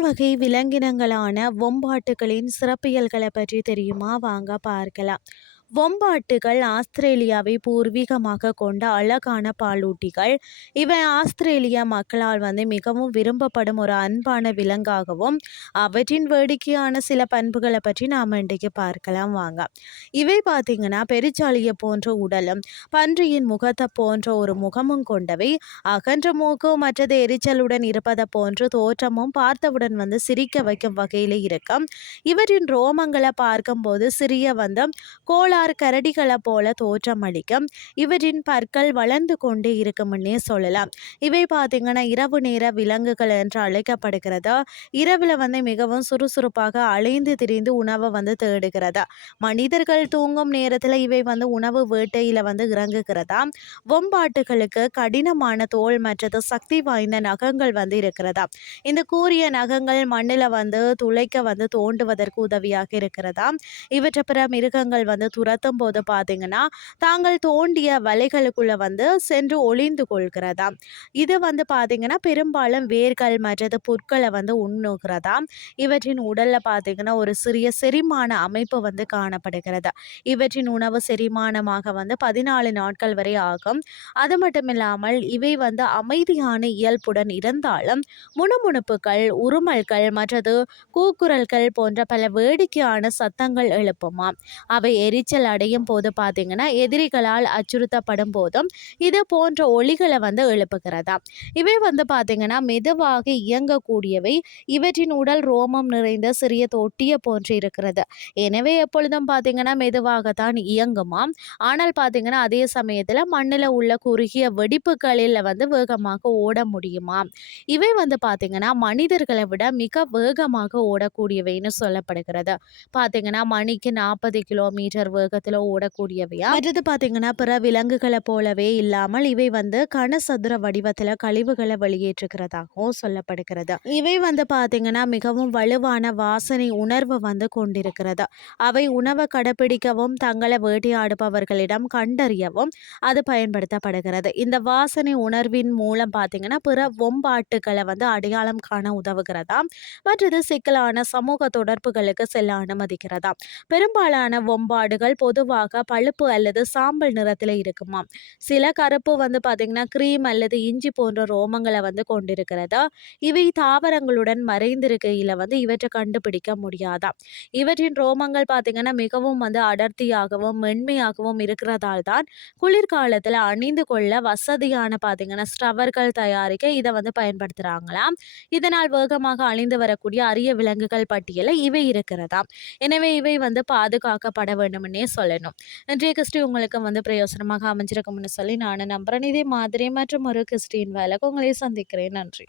வகை விலங்கினங்களான வொம்பாட்டுகளின் சிறப்பியல்களை பற்றி தெரியுமா? வாங்க பார்க்கலாம். வொம்பாட்டுகள் ஆஸ்திரேலியாவை பூர்வீகமாக கொண்ட அழகான பாலூட்டிகள். இவை ஆஸ்திரேலிய மக்களால் வந்து மிகவும் விரும்பப்படும் ஒரு அன்பான விலங்காகவும் அவற்றின் வேடிக்கையான சில பண்புகளை பற்றி நாம் இன்றைக்கு பார்க்கலாம் வாங்க. இவை பார்த்தீங்கன்னா பெருச்சாலியை போன்ற உடலும் பன்றியின் முகத்தை போன்ற ஒரு முகமும் கொண்டவை. அகன்ற மூக்கு மற்றது எரிச்சலுடன் இருப்பதை போன்ற தோற்றமும் பார்த்தவுடன் வந்து சிரிக்க வைக்கும் வகையில் இருக்கும். இவற்றின் ரோமங்களை பார்க்கும்போது சிறிய வந்து கோல கோளாறு கரடிகளை போல தோற்றமளிக்கும் இவற்றின் பற்கள் வளர்ந்து கொண்டே இருக்கும்னே சொல்லலாம். இவை பார்த்தீங்கன்னா இரவு நேர விலங்குகள் என்று அழைக்கப்படுகிறதா? இரவில் வந்து மிகவும் சுறுசுறுப்பாக அலைந்து திரிந்து உணவை வந்து தேடுகிறதா? மனிதர்கள் தூங்கும் நேரத்தில் இவை வந்து உணவு வேட்டையில் வந்து இறங்குகிறதா? வொம்பாட்டுகளுக்கு கடினமான தோல் மற்றது சக்தி வாய்ந்த நகங்கள் வந்து இருக்கிறதா? இந்த கூரிய நகங்கள் மண்ணில் வந்து துளைக்க வந்து தோண்டுவதற்கு உதவியாக இருக்கிறதா? இவற்றை பிற மிருகங்கள் வந்து துரத்தும் போது பார்த்தீங்கன்னா தாங்கள் தோண்டிய வலைகளுக்குள்ளே வந்து சென்று ஒளிந்து கொள்கிறதா இது வந்து பார்த்தீங்கன்னா பெரும்பாலும் வேர்கள் மற்றது புற்களை வந்து உண்ணுகிறதா இவற்றின் உடலில் பார்த்தீங்கன்னா ஒரு சிறிய செரிமான அமைப்பு வந்து காணப்படுகிறது. இவற்றின் உணவு செரிமானமாக வந்து பதினாலு நாட்கள் வரை ஆகும். அது மட்டும் இல்லாமல் இவை வந்து அமைதியான இயல்புடன் இருந்தாலும் முணுமுணுப்புகள் உருமல்கள் மற்றது கூக்குரல்கள் போன்ற பல வேடிக்கையான சத்தங்கள் எழுப்புமா அவை எரிச்சல் எரிச்சல் அடையும் போது பார்த்தீங்கன்னா எதிரிகளால் அச்சுறுத்தப்படும் போதும் இது போன்ற ஒளிகளை வந்து எழுப்புகிறதா. இவை வந்து பார்த்தீங்கன்னா மெதுவாக இயங்கக்கூடியவை. இவற்றின் உடல் ரோமம் நிறைந்த சிறிய தொட்டிய போன்று இருக்கிறது. எனவே எப்பொழுதும் பார்த்தீங்கன்னா மெதுவாகத்தான் இயங்குமாம் ஆனால் பார்த்தீங்கன்னா அதே சமயத்தில் மண்ணில் உள்ள குறுகிய வெடிப்புகளில் வந்து வேகமாக ஓட முடியுமா? இவை வந்து பார்த்தீங்கன்னா மனிதர்களை விட மிக வேகமாக ஓடக்கூடியவைன்னு சொல்லப்படுகிறது. பார்த்தீங்கன்னா மணிக்கு நாற்பது கிலோமீட்டர் வேகத்தில் ஓடக்கூடியவையா? மற்றது பார்த்தீங்கன்னா பிற விலங்குகளை போலவே இல்லாமல் இவை வந்து கனசதுர வடிவத்தில் கழிவுகளை வெளியேற்றுகிறதாகவும் சொல்லப்படுகிறது. இவை வந்து பார்த்தீங்கன்னா மிகவும் வலுவான வாசனை உணர்வு வந்து கொண்டிருக்கிறது. அவை உணவை கடைப்பிடிக்கவும் தங்களை வேட்டையாடுபவர்களிடம் கண்டறியவும் அது பயன்படுத்தப்படுகிறது. இந்த வாசனை உணர்வின் மூலம் பார்த்தீங்கன்னா பிற வொம்பாட்டுகளை வந்து அடையாளம் காண உதவுகிறதா? மற்றது சிக்கலான சமூக தொடர்புகளுக்கு செல்ல அனுமதிக்கிறதா? பெரும்பாலான வொம்பாடுகள் பொதுவாக பழுப்பு அல்லது சாம்பல் நிறத்தில் இருக்குமாம். சில கருப்பு வந்து பார்த்திங்கன்னா க்ரீம் அல்லது இஞ்சி போன்ற ரோமங்களை வந்து கொண்டிருக்கிறதா? இவை தாவரங்களுடன் மறைந்திருக்கையில் வந்து இவற்றை கண்டுபிடிக்க முடியாதாம் இவற்றின் ரோமங்கள் பார்த்திங்கன்னா மிகவும் வந்து அடர்த்தியாகவும் மென்மையாகவும் இருக்கிறதால் தான் குளிர்காலத்தில் அணிந்து கொள்ள வசதியான பார்த்திங்கன்னா ஸ்டவர்கள் தயாரிக்க இதை வந்து பயன்படுத்துகிறாங்களாம் இதனால் வேகமாக அழிந்து வரக்கூடிய அரிய விலங்குகள் பட்டியலில் இவை இருக்கிறதா எனவே இவை வந்து பாதுகாக்கப்பட வேண்டும்னே சொல்லணும். இன்றைய கிறிஸ்டி உங்களுக்கு வந்து பிரயோசனமாக அமைஞ்சிருக்கும்னு சொல்லி நான் நம்புகிறேன் இதே மாதிரி மற்றும் ஒரு கிறிஸ்டின் வேலைக்கு உங்களை சந்திக்கிறேன். நன்றி.